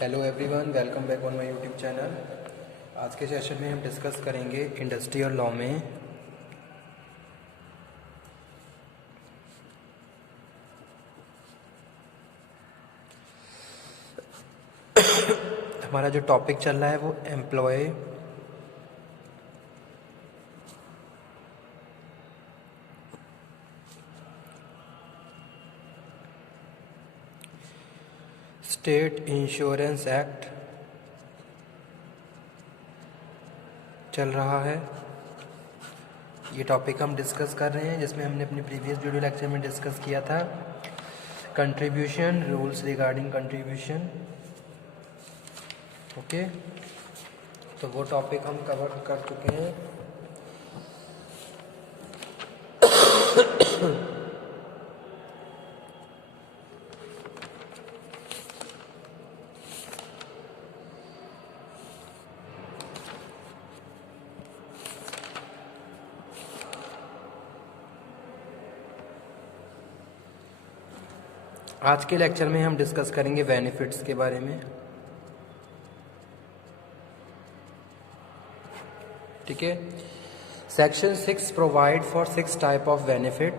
Hello everyone, welcome back on my YouTube channel. आज के session में हम डिस्कस करेंगे इंडस्ट्रियल लॉ में हमारा जो टॉपिक चल रहा है वो एम्प्लॉय स्टेट इंश्योरेंस एक्ट चल रहा है। ये टॉपिक हम डिस्कस कर रहे हैं जिसमें हमने अपने प्रीवियस वीडियो लेक्चर में डिस्कस किया था contribution rules regarding contribution. Okay, तो वो टॉपिक हम कवर कर चुके हैं। आज के लेक्चर में हम डिस्कस करेंगे बेनिफिट्स के बारे में। ठीक है, section 6 provide for 6 type of benefit.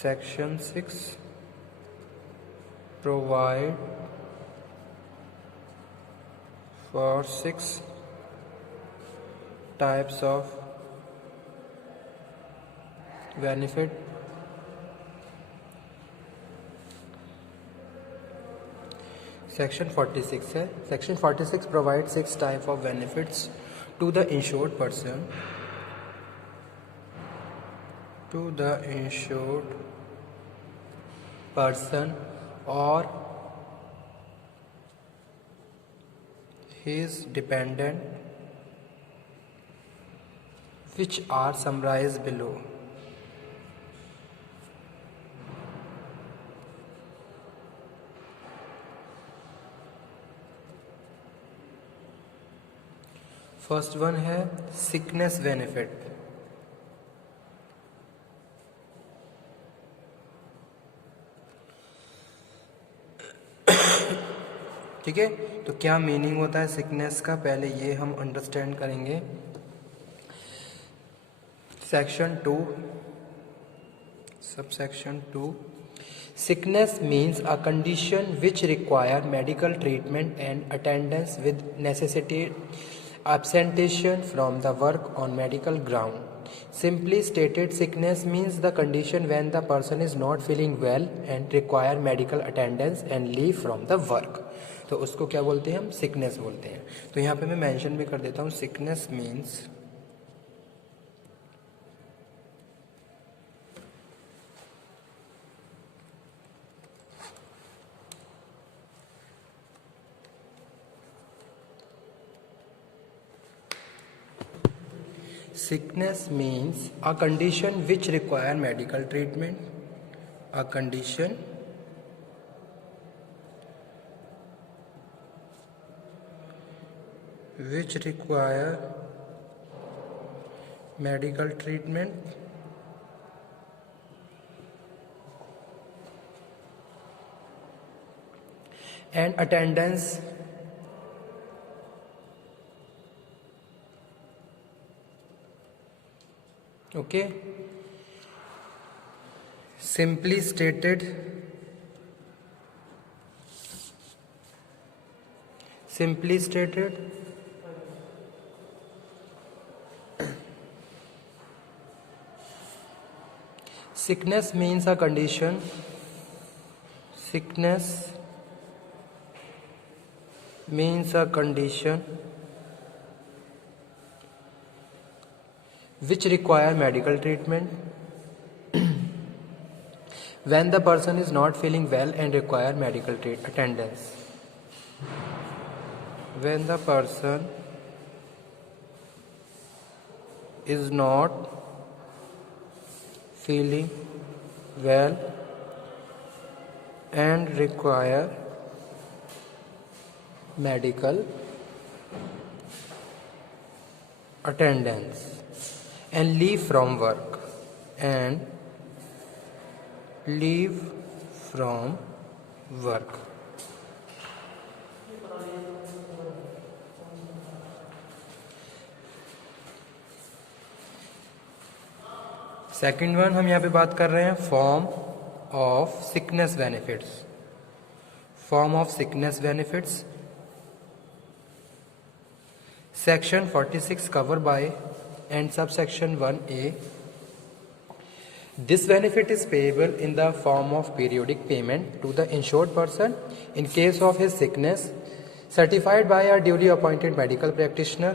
Section 6 provide for 6 types of benefit. Section 46 है। Section 46 provide 6 type of benefits to the insured person और his dependent which are summarized below। First one है sickness benefit. ठीक है, तो क्या meaning होता है sickness का, पहले ये हम अंडरस्टैंड करेंगे। Section 2 subsection 2 sickness means a condition which require medical treatment and attendance with necessitated absenteeism from the work on medical ground। Simply stated, sickness means the condition when the person is not feeling well and require medical attendance and leave from the work। तो उसको क्या बोलते हैं हम? Sickness बोलते हैं। तो यहाँ पे मैं मेंशन भी कर देता हूँ, sickness means sickness means a condition which require medical treatment, a condition which require medical treatment and attendance okay, simply stated sickness means a condition which require medical treatment when the person is not feeling well and require medical attendance। When the person is not feeling well and require medical attendance and leave from work second one हम यहाँ पे बात कर रहे हैं form of sickness benefits. Form of sickness benefits. Section 46 covered by and subsection 1A. This benefit is payable in the form of periodic payment to the insured person in case of his sickness, certified by a duly appointed medical practitioner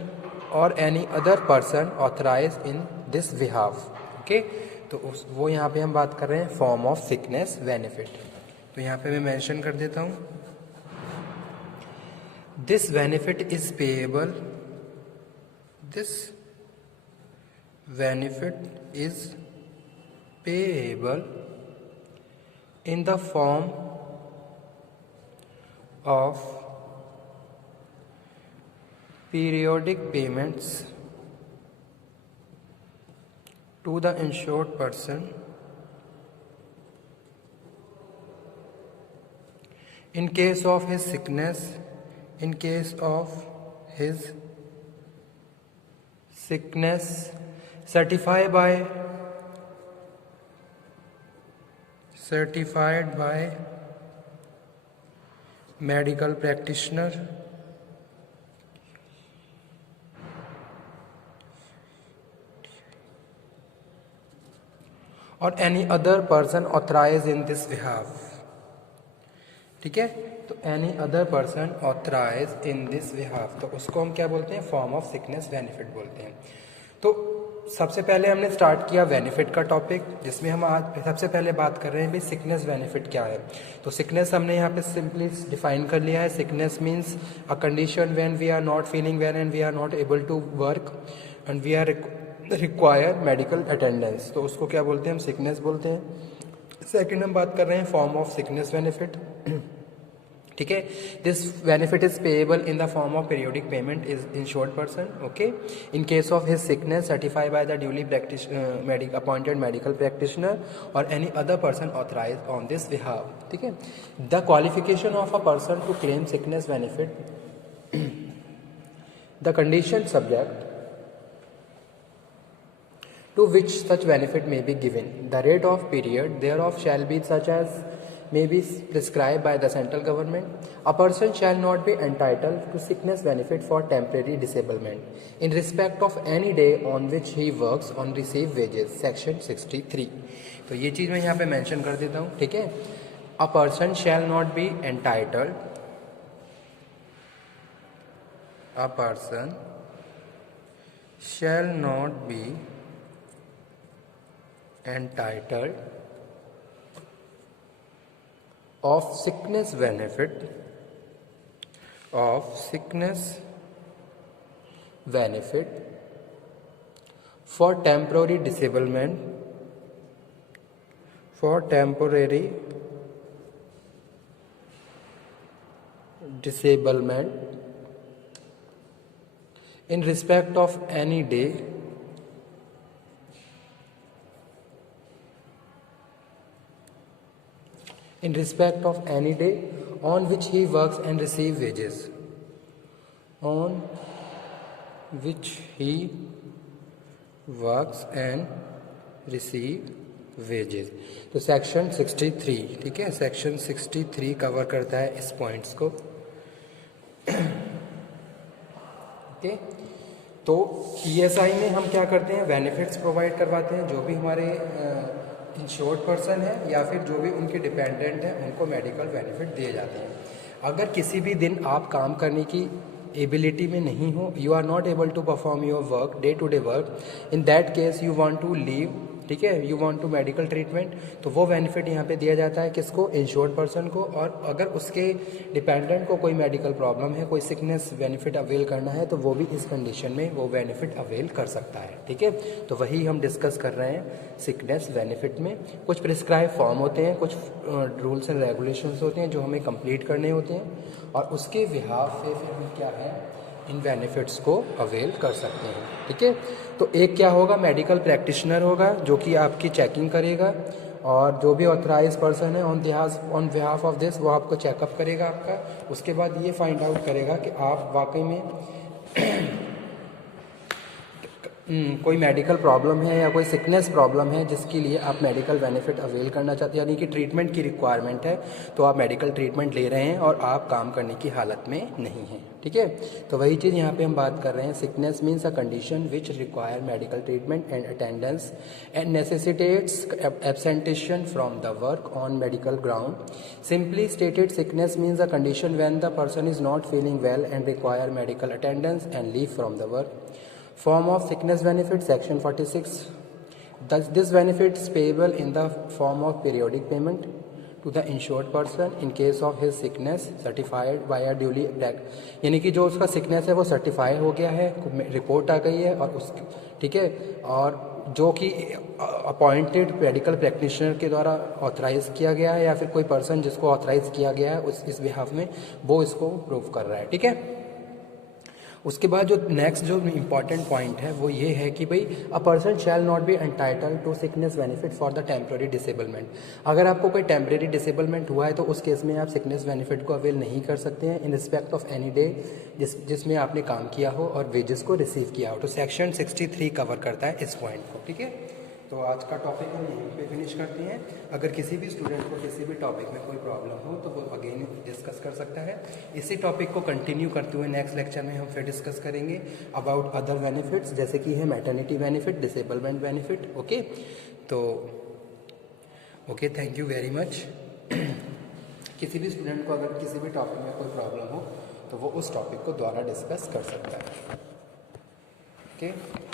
or any other person authorized in this behalf. Okay, तो वो यहाँ पे हम बात कर रहे हैं form of sickness benefit. तो यहाँ पे मैं मेंशन कर देता हूँ, this benefit is payable. This benefit is payable in the form of periodic payments to the insured person in case of his sickness, in case of his sickness, certified by medical practitioner or any other person authorized in this behalf. ठीक है, तो any other person authorise in this behalf, तो उसको हम क्या बोलते हैं, form of sickness benefit बोलते हैं. तो सबसे पहले हमने स्टार्ट किया बेनिफिट का टॉपिक, जिसमें हम आज सबसे पहले बात कर रहे हैं भाई सिकनेस बेनिफिट क्या है. तो सिकनेस हमने यहाँ पे सिंपली डिफाइन कर लिया है. Sickness means a condition when we are not feeling well and we are not able to work and we are require medical attendance, तो उसको क्या बोलते हैं, हम सिकनेस बोलते हैं. सेकेंड हम बात कर रहे हैं फॉर्म ऑफ सिकनेस बेनिफिट. ठीक है, this benefit is payable in the form of periodic payment is insured person. Okay, in case of his sickness certified by the duly appointed medical practitioner or any other person authorise on this behalf. ठीक है, the qualification of a person to claim sickness benefit, the condition subject to which such benefit may be given, the rate of period thereof shall be such as may be prescribed by the central government. A person shall not be entitled to sickness benefit for temporary disablement in respect of any day on which he works on receive wages. Section 63. तो ये चीज़ मैं यहाँ पे mention कर देता हूँ. ठीक है, a person shall not be entitled, a person shall not be entitled of sickness benefit for temporary disablement in respect of any day on which he works and receive wages. On which he works and receive wages. तो section 63. ठीक है, section 63 cover करता है इस points को. Okay, तो ESI में हम क्या करते हैं, बेनिफिट्स प्रोवाइड करवाते हैं. जो भी हमारे इंश्योर्ड पर्सन है या फिर जो भी उनके डिपेंडेंट हैं उनको मेडिकल बेनिफिट दिए जाते हैं. अगर किसी भी दिन आप काम करने की एबिलिटी में नहीं हो, you are not able to perform your work, day to day work, in that case you want to leave. ठीक है, you want to medical treatment, तो वो बेनिफिट यहाँ पे दिया जाता है किसको, इंश्योर्ड पर्सन को. और अगर उसके डिपेंडेंट को कोई मेडिकल प्रॉब्लम है, कोई सिकनेस बेनिफिट अवेल करना है, तो वो भी इस कंडीशन में वो बेनिफिट अवेल कर सकता है. ठीक है, तो वही हम डिस्कस कर रहे हैं सिकनेस बेनिफिट में. कुछ प्रिस्क्राइब फॉर्म होते हैं, कुछ रूल्स एंड रेगुलेशंस होते हैं जो हमें कंप्लीट करने होते हैं, और उसके बिहाफ पे फिर हम क्या है, इन बेनिफिट्स को अवेल कर सकते हैं. ठीक है, तो एक क्या होगा, मेडिकल प्रैक्टिशनर होगा जो कि आपकी चेकिंग करेगा, और जो भी ऑथराइज पर्सन है ऑन बिहाफ ऑफ दिस वो आपको चेकअप करेगा आपका, उसके बाद ये फाइंड आउट करेगा कि आप वाकई में कोई मेडिकल प्रॉब्लम है या कोई सिकनेस प्रॉब्लम है जिसके लिए आप मेडिकल बेनिफिट अवेल करना चाहते हैं, यानी कि ट्रीटमेंट की रिक्वायरमेंट है, तो आप मेडिकल ट्रीटमेंट ले रहे हैं और आप काम करने की हालत में नहीं हैं। ठीक है, तो वही चीज़ यहाँ पे हम बात कर रहे हैं। Sickness means a condition which require medical treatment and attendance and necessitates absentation from the work on medical ground. Simply stated, sickness means a condition when the person is not feeling well and require medical attendance and leave from the work. Form of sickness benefit, section 46. This benefit is payable in the form of periodic payment to the insured person in case of his sickness certified by a duly यानी कि जो उसका sickness है वो certify हो गया है, report आ गई है और उस ठीक है, और जो कि अपॉइंटेड मेडिकल प्रैक्टिशनर के द्वारा ऑथराइज किया गया है या फिर कोई पर्सन जिसको ऑथराइज किया गया है उस इस बिहाफ में वो इसको प्रूव कर रहा है। ठीक है, उसके बाद जो नेक्स्ट जो इम्पॉर्टेंट पॉइंट है वो ये है कि भाई a person shall not be entitle to sickness benefit for the temporary disablement. अगर आपको कोई टेम्प्रेरी डिसेबलमेंट हुआ है तो उस केस में आप सिकनेस बेनिफिट को अवेल नहीं कर सकते हैं in respect of any day जिसमें आपने काम किया हो और वेजेस को रिसीव किया हो। तो सेक्शन 63 कवर करता है इस पॉइंट को। ठीक है, तो आज का टॉपिक हम यहीं पे फिनिश करते हैं। अगर किसी भी स्टूडेंट को किसी भी टॉपिक में कोई प्रॉब्लम हो तो वो अगेन डिस्कस कर सकता है। इसी टॉपिक को कंटिन्यू करते हुए नेक्स्ट लेक्चर में हम फिर डिस्कस करेंगे अबाउट अदर बेनिफिट्स, जैसे कि है maternity benefit, disablement benefit. Okay, तो okay, thank you very much. किसी भी स्टूडेंट को अगर किसी भी टॉपिक में कोई प्रॉब्लम हो तो वो उस टॉपिक को दोबारा डिस्कस कर सकता है। ओके।